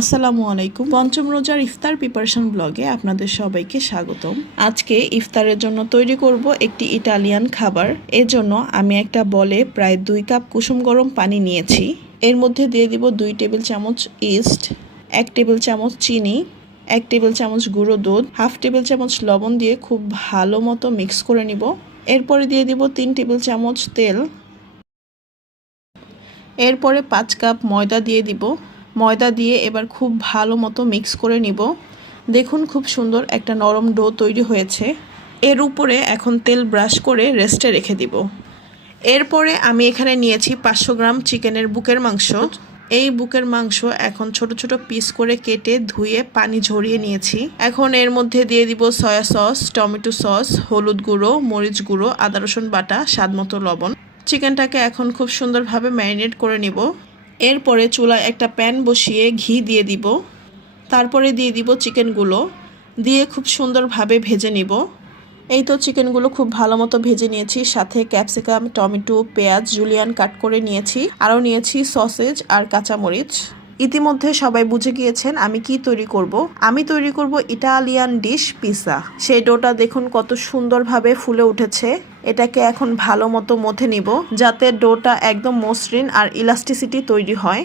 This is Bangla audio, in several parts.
আসসালামু আলাইকুম। পঞ্চম রোজার ইফতার প্রিপারেশন ব্লগে আপনাদের সবাইকে স্বাগতম। আজকে ইফতারের জন্য তৈরি করব একটি ইটালিয়ান খাবার। এর জন্য আমি একটা বলে প্রায় 2 কাপ কুসুম গরম পানি নিয়েছি। এর মধ্যে দিয়ে দিব 2 টেবিল চামচ ইস্ট, 1 টেবিল চামচ চিনি, 1 টেবিল চামচ গুঁড়ো দুধ, হাফ টেবিল চামচ লবণ দিয়ে খুব ভালো মতো মিক্স করে নিব। এরপরে দিয়ে দিব 3 টেবিল চামচ তেল। এরপরে 5 কাপ ময়দা দিয়ে দিব। ময়দা দিয়ে এবার খুব ভালো মতো মিক্স করে নিব। দেখুন খুব সুন্দর একটা নরম ডো তৈরি হয়েছে। এর উপরে এখন তেল ব্রাশ করে রেস্টে রেখে দিব। এরপরে আমি এখানে নিয়েছি 500 গ্রাম চিকেনের বুকের মাংস। এই বুকের মাংস এখন ছোট ছোট পিস করে কেটে ধুয়ে পানি ঝরিয়ে নিয়েছি। এখন এর মধ্যে দিয়ে দিব সয়া সস, টমেটো সস, হলুদ গুঁড়ো, মরিচ গুঁড়ো, আদা রসুন বাটা, স্বাদমতো লবণ। চিকেনটাকে এখন খুব সুন্দরভাবে ম্যারিনেট করে নিব। এরপরে চুলায় একটা প্যান বসিয়ে ঘি দিয়ে দিব। তারপরে দিয়ে দিব চিকেনগুলো, দিয়ে খুব সুন্দরভাবে ভেজে নিব। এই তো চিকেনগুলো খুব ভালো মতো ভেজে নিয়েছি। সাথে ক্যাপসিকাম, টমেটো, পেঁয়াজ জুলিয়ান কাট করে নিয়েছি। আরও নিয়েছি সসেজ আর কাঁচামরিচ। ইতিমধ্যে সবাই বুঝে গিয়েছেন আমি কি তৈরি করব। আমি তৈরি করব ইটালিয়ান ডিশ পিৎজা। সেই ডোটা দেখুন কত সুন্দরভাবে ফুলে উঠেছে। এটাকে এখন ভালো মতো মথে নিব যাতে ডোটা একদম মসৃণ আর ইলাস্টিসিটি তৈরি হয়।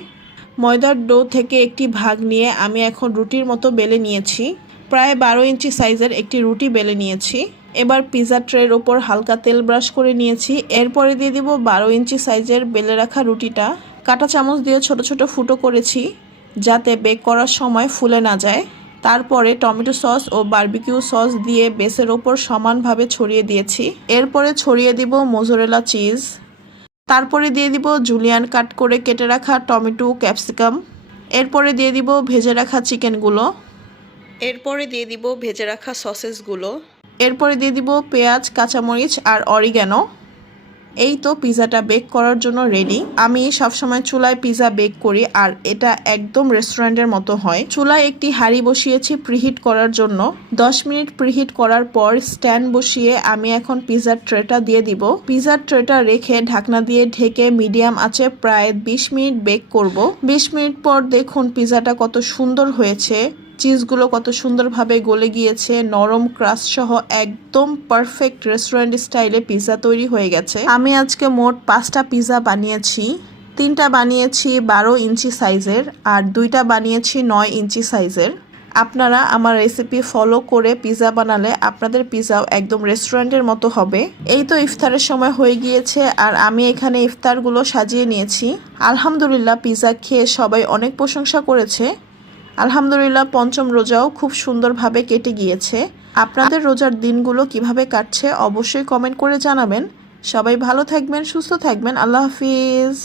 ময়দার ডো থেকে একটি ভাগ নিয়ে আমি এখন রুটির মতো বেলে নিয়েছি। প্রায় 12 ইঞ্চি সাইজের একটি রুটি বেলে নিয়েছি। এবার পিৎজা ট্রের ওপর হালকা তেল ব্রাশ করে নিয়েছি। এরপরে দিয়ে দিব 12 ইঞ্চি সাইজের বেলে রাখা রুটিটা। কাঁটা চামচ দিয়ে ছোট ছোট ফুটো করেছি যাতে বেক করার সময় ফুলে না যায়। তারপরে টমেটো সস ও বারবিকিউ সস দিয়ে বেসের ওপর সমানভাবে ছড়িয়ে দিয়েছি। এরপরে ছড়িয়ে দিব মোজারেলা চিজ। তারপরে দিয়ে দিব জুলিয়ান কাট করে কেটে রাখা টমেটো, ক্যাপসিকাম। এরপরে দিয়ে দিব ভেজে রাখা চিকেনগুলো। এরপরে দিয়ে দিব ভেজে রাখা সসেসগুলো। এরপরে দিয়ে দিব পেঁয়াজ, কাঁচামরিচ আর অরিগ্যানো। এই তো পিৎজাটা বেক করার জন্য রেডি। আমি সবসময় চুলায় পিৎজা বেক করি আর এটা একদম রেস্টুরেন্টের মতো হয়। চুলায় একটি হাঁড়ি বসিয়েছি প্রিহিট করার জন্য। 10 মিনিট প্রিহিট করার পর স্ট্যান্ড বসিয়ে আমি এখন পিৎজার ট্রেটা দিয়ে দিব। পিৎজার ট্রেটা রেখে ঢাকনা দিয়ে ঢেকে মিডিয়াম আঁচে প্রায় 20 মিনিট বেক করব। 20 মিনিট পর দেখুন পিৎজাটা কত সুন্দর হয়েছে। চিজগুলো কত সুন্দরভাবে গলে গিয়েছে। নরম ক্রাস্ট সহ একদম পারফেক্ট রেস্টুরেন্ট স্টাইলে পিৎজা তৈরি হয়ে গেছে। আমি আজকে মোট 5টা পিৎজা বানিয়েছি। 3টা বানিয়েছি 12 ইঞ্চি সাইজের আর 2টা বানিয়েছি 9 ইঞ্চি সাইজের। আপনারা আমার রেসিপি ফলো করে পিৎজা বানালে আপনাদের পিৎজাও একদম রেস্টুরেন্টের মতো হবে। এই তো ইফতারের সময় হয়ে গিয়েছে আর আমি এখানে ইফতারগুলো সাজিয়ে নিয়েছি। আলহামদুলিল্লাহ পিৎজা খেয়ে সবাই অনেক প্রশংসা করেছে। আলহামদুলিল্লাহ পঞ্চম রোজাও খুব সুন্দরভাবে কেটে গিয়েছে। আপনাদের রোজার দিনগুলো কিভাবে কাটছে অবশ্যই কমেন্ট করে জানাবেন। সবাই ভালো থাকবেন, সুস্থ থাকবেন। আল্লাহ হাফিজ।